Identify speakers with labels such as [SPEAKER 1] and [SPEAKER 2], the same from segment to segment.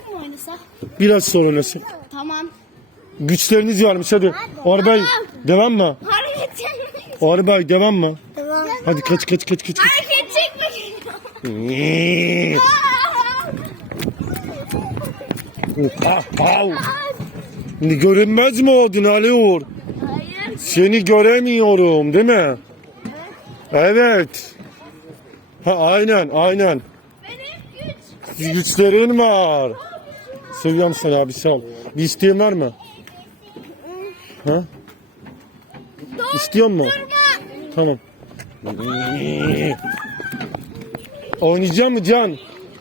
[SPEAKER 1] mu oynasak?
[SPEAKER 2] Biraz sonra oynasın.
[SPEAKER 1] Tamam.
[SPEAKER 2] Güçleriniz varmış hadi. Arbay devam mı?
[SPEAKER 1] Hareket çekmek.
[SPEAKER 2] Arbay devam mı?
[SPEAKER 1] Tamam.
[SPEAKER 2] Hadi kaç.
[SPEAKER 1] Hareket çekmek.
[SPEAKER 2] Görünmez mi oldun Aliyor?
[SPEAKER 1] Hayır.
[SPEAKER 2] Seni göremiyorum değil mi? Evet. Ha aynen.
[SPEAKER 1] Benim güç.
[SPEAKER 2] Güçlerin var. Seviyorum seni abi sağ ol. Bir isteğin var mı? Ha? İstiyor mu? Tamam. Oynayacak mı Can?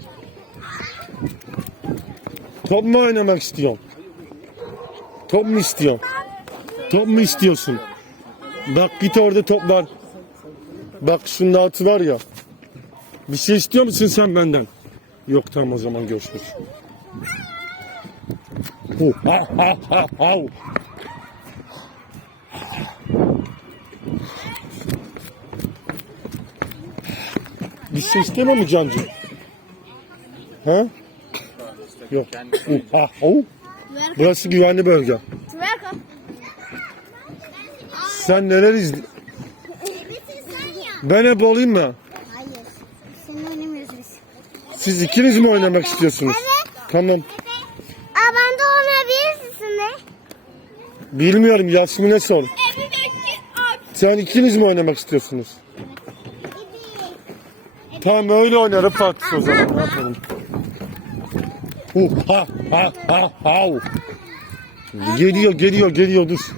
[SPEAKER 2] Top mu oynamak istiyorsun? Top mu istiyorsun? Top mu istiyorsun? Bak git orada top var. Bak şunda atı var ya. Bir şey istiyor musun sen benden? Yok tamam o zaman görüşürüz. Bir şey istemiyor mu Cancığım? Ha? Yok. Burası güvenli bölge.
[SPEAKER 1] Ver kap.
[SPEAKER 2] Sen neler izliyorsun? Ben hep olayım mı?
[SPEAKER 1] Hayır. Senin oynamıyoruz biz.
[SPEAKER 2] Siz ikiniz mi oynamak istiyorsunuz?
[SPEAKER 1] Evet.
[SPEAKER 2] Tamam.
[SPEAKER 1] Aa ben de oynayabilirsin de.
[SPEAKER 2] Bilmiyorum Yasmin'e sor. Sen ikiniz mi oynamak istiyorsunuz? Tamam öyle oynarım Rıfat o zaman. Ne yapalım? Geliyor dur.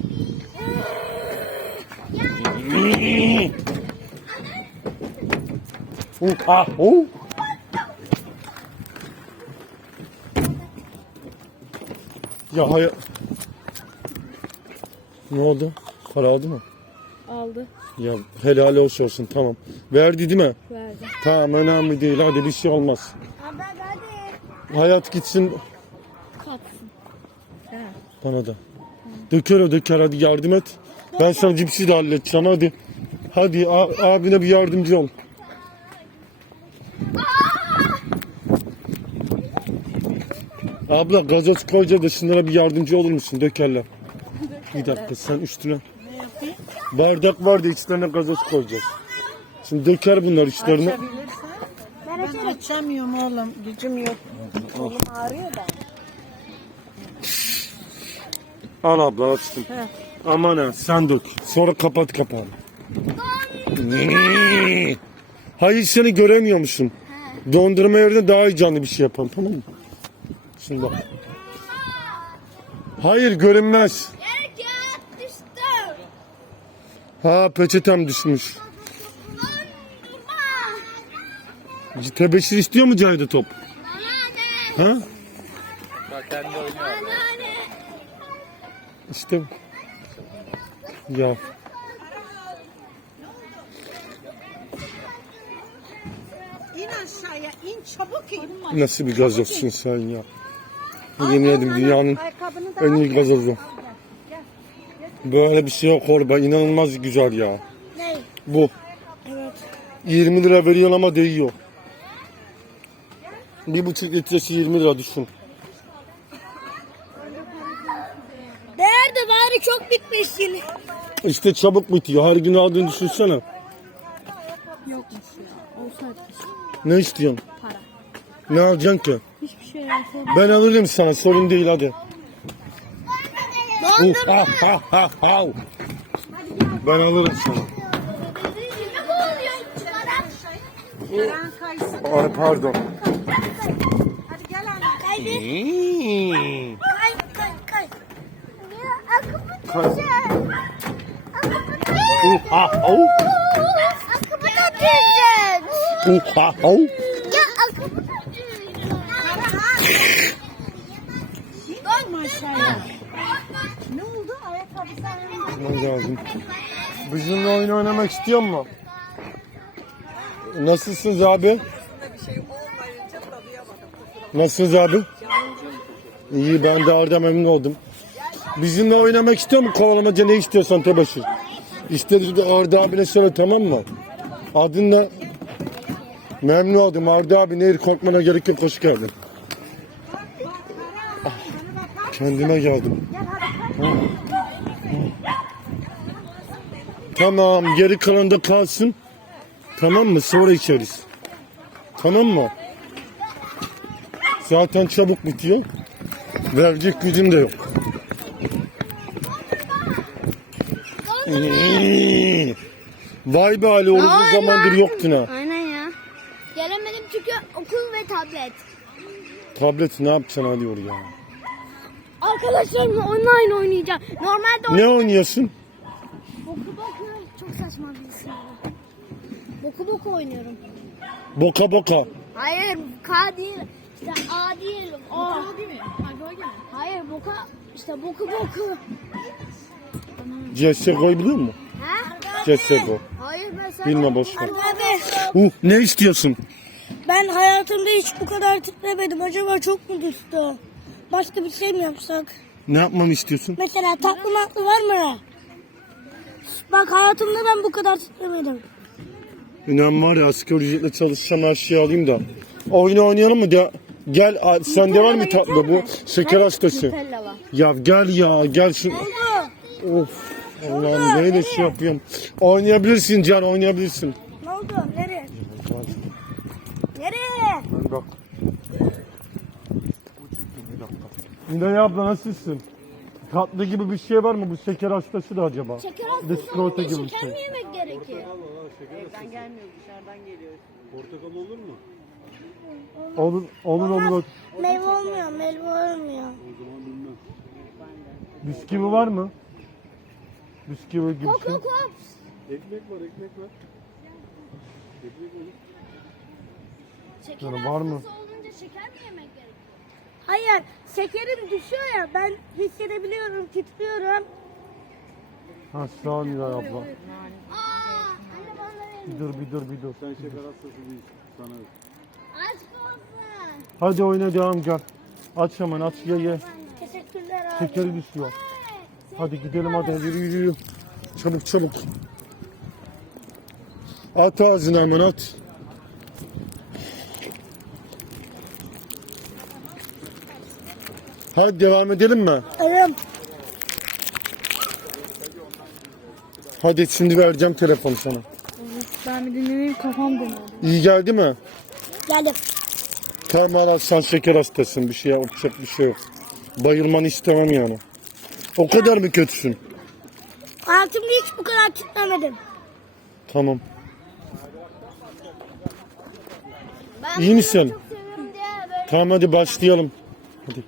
[SPEAKER 2] Ya hayır. Ne oldu? Para aldı mı?
[SPEAKER 3] Aldı.
[SPEAKER 2] Ya helal olsun tamam. Verdi değil mi?
[SPEAKER 3] Verdi.
[SPEAKER 2] Tamam önemli değil hadi bir şey olmaz.
[SPEAKER 1] Abi hadi.
[SPEAKER 2] Hayat gitsin
[SPEAKER 1] Katsın.
[SPEAKER 2] bana da. Döker hadi yardım et. Ben sana cipsi de halledeceğim hadi. Hadi abine bir yardımcı ol. Abla gazoz koyacağız da şunlara bir yardımcı olur musun? Dökerler. Bir dakika sen üstüne.
[SPEAKER 3] Ne yapayım?
[SPEAKER 2] Bardak var da içlerine gazoz koyacağız. Şimdi döker bunlar içlerine.
[SPEAKER 3] Açabilirsen. Ben açamıyorum oğlum. Gücüm yok. Kolum ağrıyor da.
[SPEAKER 2] Al abla açtım.
[SPEAKER 3] He.
[SPEAKER 2] Aman ha sen dök. Sonra kapat kapağını. Hayır seni göremiyor musun? Dondurma yerine daha iyi canlı bir şey yapalım tamam mı? Şimdi bak. Hayır görünmez.
[SPEAKER 1] Yere kağıt düştü.
[SPEAKER 2] Ha peçetem düşmüş. Tebeşir istiyor mu Cahide top? Ha?
[SPEAKER 4] Bak kendi oynuyor.
[SPEAKER 2] İşte. Ya.
[SPEAKER 3] İn aşağıya. İn çabuk in.
[SPEAKER 2] Nasıl bir gazozsun sen ya? Yemin ederim dünyanın
[SPEAKER 3] Ayakkabını da
[SPEAKER 2] en iyi gazozu. Böyle bir şey yok orada. İnanılmaz güzel ya.
[SPEAKER 1] Ne?
[SPEAKER 2] Bu.
[SPEAKER 3] Evet.
[SPEAKER 2] 20 lira veriyorsun ama değiyor. 1,5 litresi 20 lira düşün.
[SPEAKER 1] Değerdi bari çok bitmiş.
[SPEAKER 2] İşte çabuk bitiyor. Her gün aldığını düşünsene.
[SPEAKER 3] Yokmuş ya. Olsaydı.
[SPEAKER 2] Ne istiyorsun?
[SPEAKER 3] Para.
[SPEAKER 2] Ne alacaksın ki?
[SPEAKER 3] Hiçbir şey yapmadım.
[SPEAKER 2] Ben alırım sana sorun değil hadi.
[SPEAKER 1] Dondurma.
[SPEAKER 2] Ben alırım sana.
[SPEAKER 3] Eren kaysın.
[SPEAKER 2] Ay pardon.
[SPEAKER 3] Hadi gel anne.
[SPEAKER 1] Kay. Ya akımı düşer. Akımı da düşecek. Ya akımı da düşecek.
[SPEAKER 3] İnme aşağıya. Ne oldu? Ayakkabı sen.
[SPEAKER 2] Ne lazım? Bizimle oyun oynamak istiyor mu? Nasılsınız abi? Nasılsınız abi? İyi ben de Arda memnun oldum. Bizimle oynamak istiyor mu? Kovalamaca ne istiyorsan tebeşir. İstediği de Arda abine söyle tamam mı? Adın ne? Memnun oldum Arda abi. Nehir korkmana gerek yok. Hoş geldin. Kendime geldim. Ha. Tamam, geri kalan da kalsın. Tamam mı? Sonra içeriz. Tamam mı? Zaten çabuk bitiyor. Verecek gücüm de yok. Vay be Ali, uzun zamandır yoktun ha.
[SPEAKER 1] Aynen ya. Gelemedim çünkü okul ve tablet.
[SPEAKER 2] Tablet ne yapacaksın Ali oraya?
[SPEAKER 1] Arkadaşlarımla online oynayacağım. Normalde
[SPEAKER 2] Ne oynuyorsun?
[SPEAKER 1] boku boku çok saçma bir isim. Boku boku oynuyorum.
[SPEAKER 2] Boka boka.
[SPEAKER 1] Hayır K değil. İşte A değil. O değil mi? Hayır boka işte boku boku.
[SPEAKER 2] CSGO'yu biliyor musun?
[SPEAKER 1] Ha?
[SPEAKER 2] CSGO.
[SPEAKER 1] Hayır ben sen.
[SPEAKER 2] Bilme, boş ver.
[SPEAKER 1] Abi
[SPEAKER 2] Ne istiyorsun?
[SPEAKER 1] ben hayatımda hiç bu kadar titremedim. Acaba çok mu düştü? Başka bir şey mi yapsak?
[SPEAKER 2] Ne yapmamı istiyorsun?
[SPEAKER 1] Mesela tatlı matlı var mı? Bak hayatımda ben bu kadar titremedim.
[SPEAKER 2] İnan var ya, asgari ücretle çalışsam her şeyi alayım da. Oyunu oynayalım mı? Gel, sende var mı tatlı bu? Şeker hastası.
[SPEAKER 1] Nutella var.
[SPEAKER 2] Ya gel ya, gel şu. Of. Allah'ım neyle şey yapıyorum. Oynayabilirsin Can, oynayabilirsin.
[SPEAKER 1] Ne oldu? Nereye? Nereye?
[SPEAKER 2] Bak. Nilay abla nasılsın? Tatlı gibi bir şey var mı? Bu şeker hastası da acaba?
[SPEAKER 1] Şeker
[SPEAKER 2] Bir de
[SPEAKER 1] hastası
[SPEAKER 2] çikolata
[SPEAKER 1] olunca
[SPEAKER 2] gibi bir
[SPEAKER 1] şeker
[SPEAKER 2] şey.
[SPEAKER 1] mi yemek gerekir?
[SPEAKER 3] Evden gelmiyor, dışarıdan geliyor.
[SPEAKER 5] Portakal olur mu?
[SPEAKER 2] Olur.
[SPEAKER 1] Meyve olmuyor, meyve olmuyor.
[SPEAKER 5] O zaman bilmem.
[SPEAKER 2] Bisküvi var mı? Bisküvi gibi bir şey.
[SPEAKER 1] Kok.
[SPEAKER 5] Ekmek var, ekmek var. Ekmek olur.
[SPEAKER 1] Şeker
[SPEAKER 2] Yani var mı?
[SPEAKER 1] hastası olunca şeker mi yemek gerekir? Hayır, şekerim düşüyor ya ben hissedebiliyorum, titriyorum.
[SPEAKER 2] Ha sağ ol Nilay abla.
[SPEAKER 1] Aa, anne bana
[SPEAKER 2] Bir dur.
[SPEAKER 5] Sen şeker hastası değilsin. Sana yok.
[SPEAKER 1] aşk olsun.
[SPEAKER 2] Hadi oyuna devam, gel. Aç hemen, aç ye.
[SPEAKER 1] Teşekkürler abi.
[SPEAKER 2] Şekeri düşüyor. Hadi gidelim hadi, yürü. Çabuk. At ağzına hemen at. Hadi devam edelim mi?
[SPEAKER 1] Evet.
[SPEAKER 2] Hadi şimdi vereceğim telefonu sana.
[SPEAKER 1] Ben bir dinlemeyeyim kafam dönüyor.
[SPEAKER 2] İyi geldi mi?
[SPEAKER 1] Geldim.
[SPEAKER 2] Tamam hala sen şeker hastasın, bir şey yapacak bir şey yok. Bayılmanı istemem yani. O kadar mı kötüsün?
[SPEAKER 1] Hayatımda hiç bu kadar titremedim.
[SPEAKER 2] Tamam. İyi misin? Tamam hadi başlayalım. Hadi.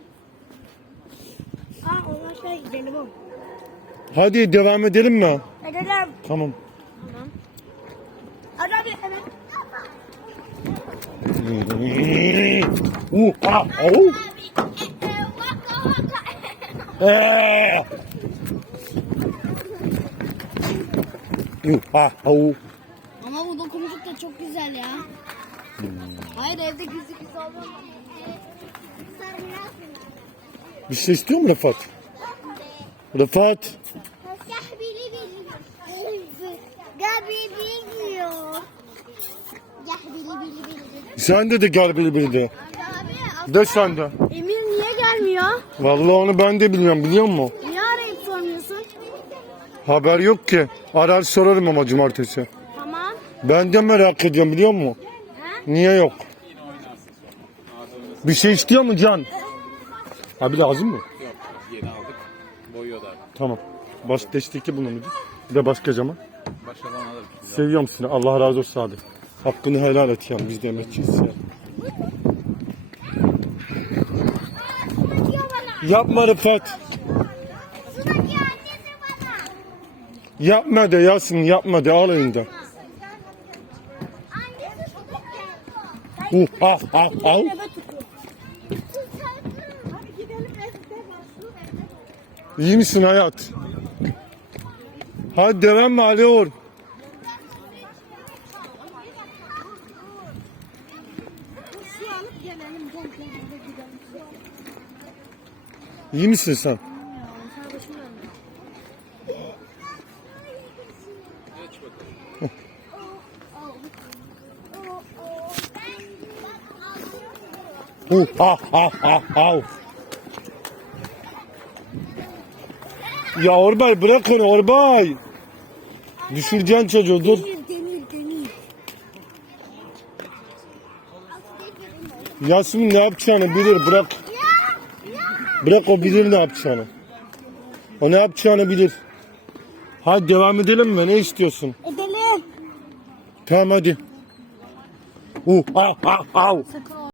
[SPEAKER 1] Ondan sonra gidelim oğlum.
[SPEAKER 2] Hadi devam edelim mi?
[SPEAKER 1] Edelim.
[SPEAKER 2] Tamam.
[SPEAKER 1] Hadi evet.
[SPEAKER 2] Au. Au.
[SPEAKER 1] Ama bu dokunuşluk da çok güzel ya. Hayır evde gizli olmaz.
[SPEAKER 2] Bir şey istiyor mu Rıfat? Rıfat. Sen de gel biri. De sen de.
[SPEAKER 1] Emir niye gelmiyor?
[SPEAKER 2] Vallahi onu ben de bilmiyorum, biliyor musun?
[SPEAKER 1] Niye arayıp sormuyorsun?
[SPEAKER 2] Haber yok ki. Arar sorarım ama cumartesi.
[SPEAKER 1] Tamam.
[SPEAKER 2] Ben de merak ediyorum, biliyor musun? Niye yok? Bir şey istiyor mu Can? Abi lazım mı?
[SPEAKER 4] Yok, yeni aldık. Boyuyor da.
[SPEAKER 2] Tamam. Baş destekli bulunur. Bir de başka zaman.
[SPEAKER 4] Başkadan alırım.
[SPEAKER 2] Seviyorum seni. Allah razı olsun abi. Hakkını helal et yani. Biz de emekçiyiz ya. Yapma Rıfat. Yapma de Yasin, yapma de, al elinden. Al. İyi misin hayat? Hadi devam mı Ali Uğur? İyi misin sen? Ya Orbay bırak onu Orbay. Düşüreceksin çocuğu dur.
[SPEAKER 1] Demir.
[SPEAKER 2] Yasemin ne yapacağını bilir bırak. Bırak o bilir ne yapacağını. O ne yapacağını bilir. Hadi devam edelim mi? Ne istiyorsun?
[SPEAKER 1] Edelim.
[SPEAKER 2] Tamam hadi. Au.